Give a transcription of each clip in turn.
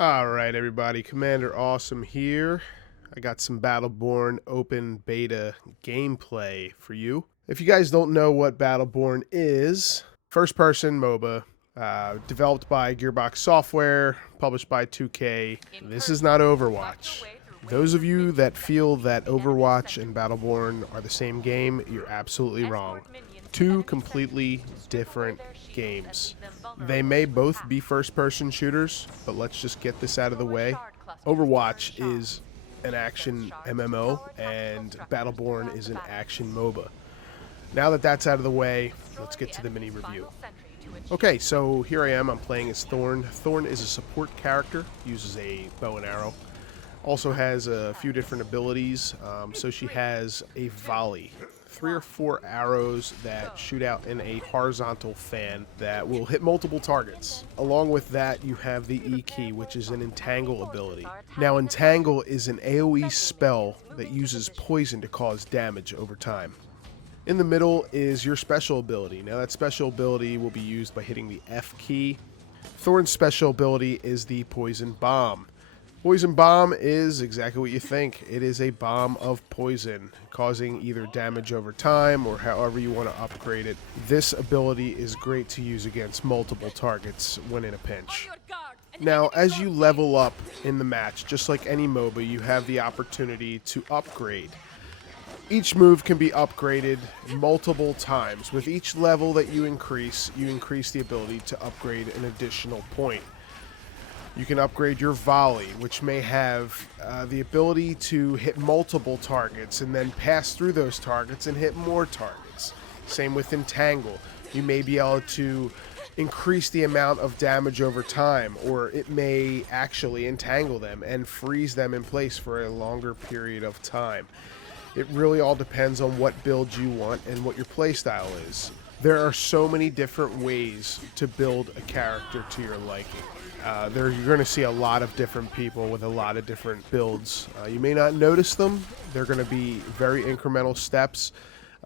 Alright everybody, Commander Awesome here. I got some Battleborn open beta gameplay for you. If you guys don't know what Battleborn is, first person MOBA, developed by Gearbox Software, published by 2K. This is not Overwatch. Those of you that feel that Overwatch and Battleborn are the same game, you're absolutely wrong. Two completely different games. They may both be first-person shooters, but let's just get this out of the way. Overwatch is an action MMO, and Battleborn is an action MOBA. Now that that's out of the way, let's get to the mini review. Okay, so here I am. I'm playing as Thorn. Thorn is a support character, uses a bow and arrow. Also has a few different abilities. So she has a volley. 3 or 4 arrows that shoot out in a horizontal fan that will hit multiple targets. Along with that, you have the E key, which is an entangle ability. Now, entangle is an AoE spell that uses poison to cause damage over time. In the middle is your special ability. Now, that special ability will be used by hitting the F key. Thorn's special ability is the poison bomb. Poison bomb is exactly what you think. It is a bomb of poison, causing either damage over time or however you want to upgrade it. This ability is great to use against multiple targets when in a pinch. Now, as you level up in the match, just like any MOBA, you have the opportunity to upgrade. Each move can be upgraded multiple times. With each level that you increase the ability to upgrade an additional point. You can upgrade your volley, which may have the ability to hit multiple targets and then pass through those targets and hit more targets. Same with entangle. You may be able to increase the amount of damage over time, or it may actually entangle them and freeze them in place for a longer period of time. It really all depends on what build you want and what your playstyle is. There are so many different ways to build a character to your liking. You're going to see a lot of different people with a lot of different builds. You may not notice them. They're going to be very incremental steps,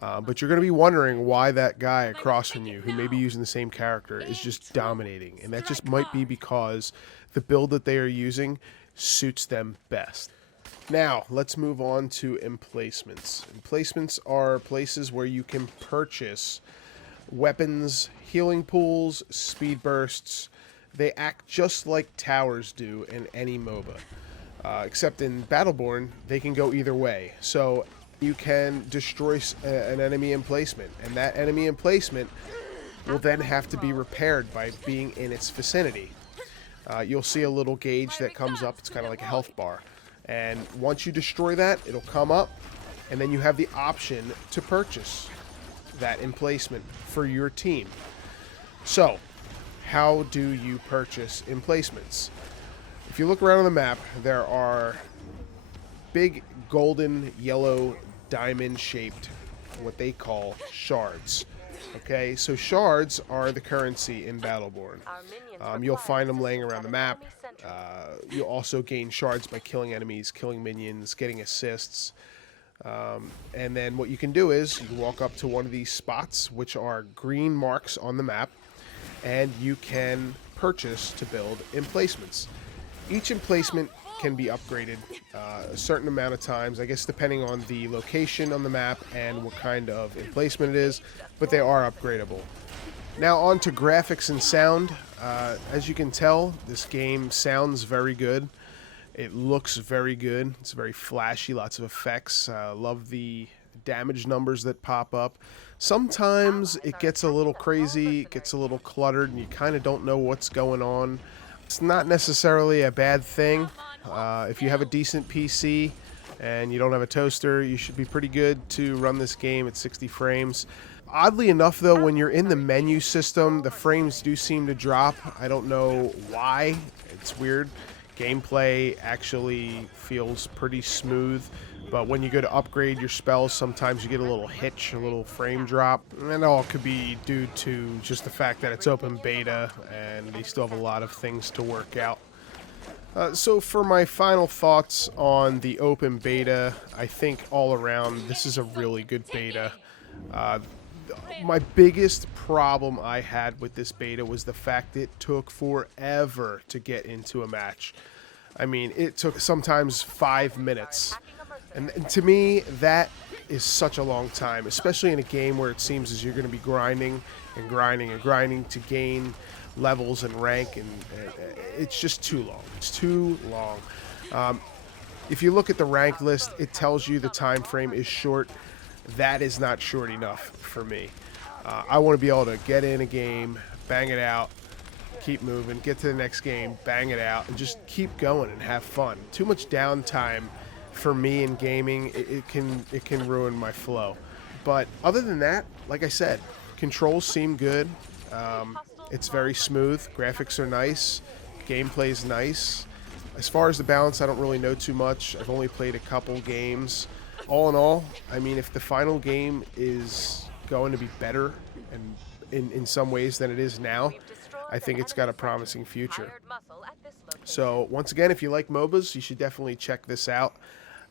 but you're going to be wondering why that guy across from you, who may be using the same character, is just dominating. And that just might be because the build that they are using suits them best. Now, let's move on to emplacements. Emplacements are places where you can purchase weapons, healing pools, speed bursts. They act just like towers do in any MOBA. Except in Battleborn, they can go either way. So you can destroy an enemy emplacement, and that enemy emplacement will then have to be repaired by being in its vicinity. You'll see a little gauge that comes up. It's kind of like a health bar. And once you destroy that, it'll come up, and then you have the option to purchase that emplacement for your team. So, how do you purchase emplacements? If you look around on the map, there are big golden, yellow, diamond-shaped, what they call shards. Okay, so shards are the currency in Battleborn. You'll find them laying around the map. You'll also gain shards by killing enemies, killing minions, getting assists. And then what you can do is you can walk up to one of these spots, which are green marks on the map, and you can purchase to build emplacements. Each emplacement can be upgraded a certain amount of times, I guess depending on the location on the map and what kind of emplacement it is, but they are upgradable. Now on to graphics and sound. As you can tell, this game sounds very good. It looks very good. It's very flashy, lots of effects. Love the damage numbers that pop up. Sometimes it gets a little crazy, it gets a little cluttered, and you kind of don't know what's going on. It's not necessarily a bad thing. If you have a decent PC and you don't have a toaster, you should be pretty good to run this game at 60 frames. Oddly enough, though, when you're in the menu system, the frames do seem to drop. I don't know why. It's weird. Gameplay actually feels pretty smooth, but when you go to upgrade your spells, sometimes you get a little hitch, a little frame drop, and that all could be due to just the fact that it's open beta and they still have a lot of things to work out. So for my final thoughts on the open beta, I think all around this is a really good beta. My biggest problem I had with this beta was the fact it took forever to get into a match. I mean, it took sometimes 5 minutes. And to me, that is such a long time, especially in a game where it seems as you're going to be grinding and grinding and grinding to gain levels and rank, and it's just too long. It's too long. If you look at the rank list, it tells you the time frame is short. That is not short enough for me. I want to be able to get in a game, bang it out, keep moving, get to the next game, bang it out, and just keep going and have fun. Too much downtime for me in gaming, it can ruin my flow. But other than that, like I said, controls seem good. It's very smooth. Graphics are nice. Gameplay's nice. As far as the balance, I don't really know too much. I've only played a couple games. All in all, I mean, if the final game is going to be better and in some ways than it is now, I think it's got a promising future. So once again, if you like MOBAs, you should definitely check this out.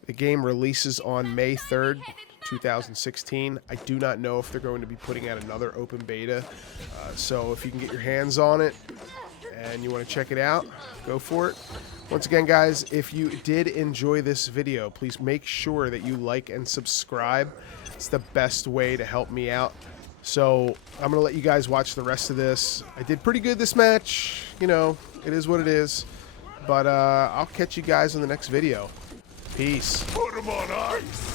The game releases on May 3rd, 2016. I do not know if they're going to be putting out another open beta. So if you can get your hands on it and you want to check it out, go for it. Once again, guys, if you did enjoy this video, please make sure that you like and subscribe. It's the best way to help me out. So I'm going to let you guys watch the rest of this. I did pretty good this match. You know, it is what it is. But I'll catch you guys in the next video. Peace. Put him on ice!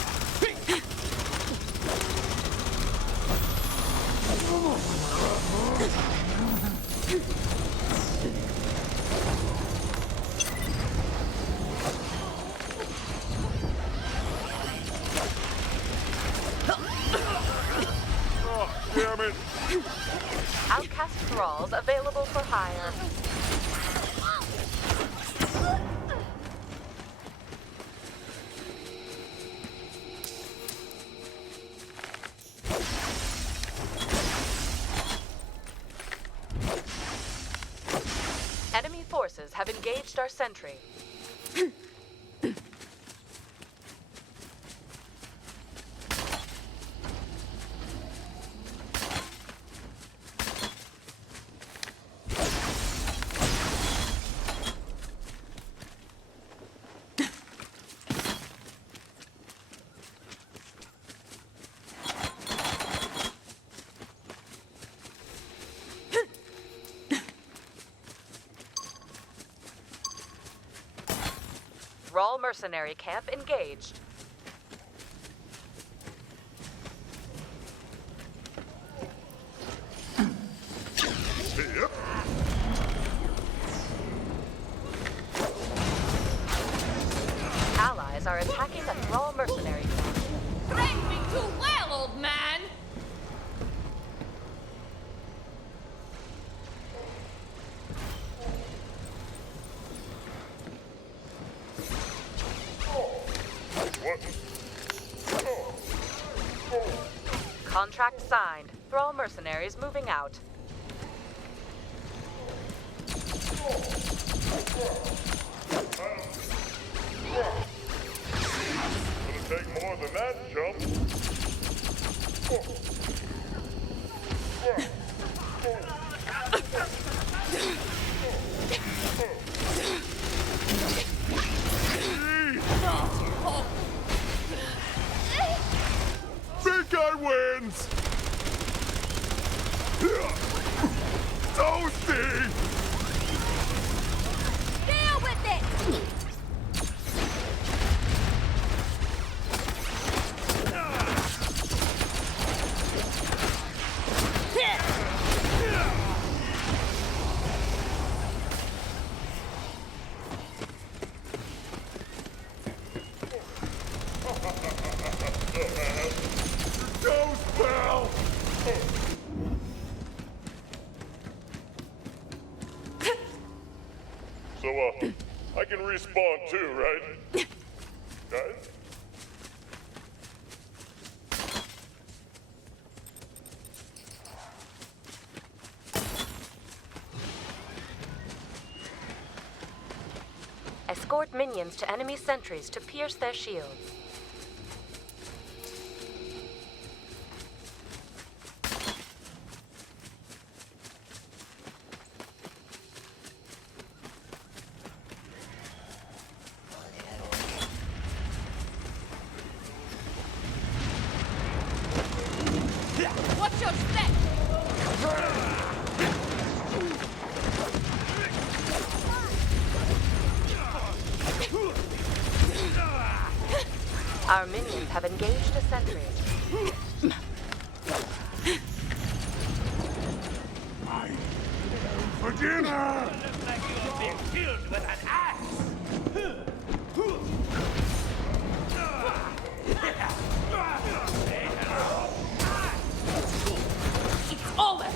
Damn it! Outcast thralls available for hire. Enemy forces have engaged our sentry. Thrall mercenary camp engaged. Yep. Allies are attacking the Thrall mercenary camp. Trained me too well, old man! Contract signed. Thrall mercenaries moving out. Gonna take more than that jump. Big guy wins! Toasty! Deal with it! Toast, pal! So, I can respawn too, right? Guys? Escort minions to enemy sentries to pierce their shields. Our minions have engaged a sentry. For dinner! Looks like you have been killed with an axe! It's over.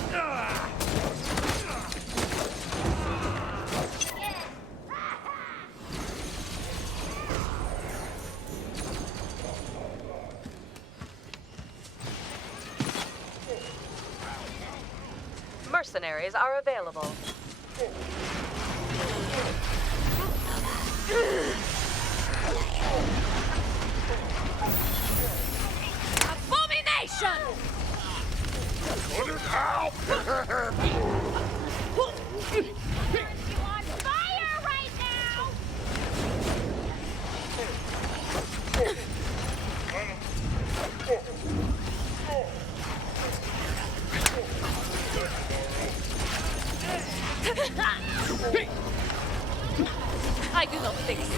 Mercenaries are available. Abomination! Put it out! You on fire right now? I do not think so.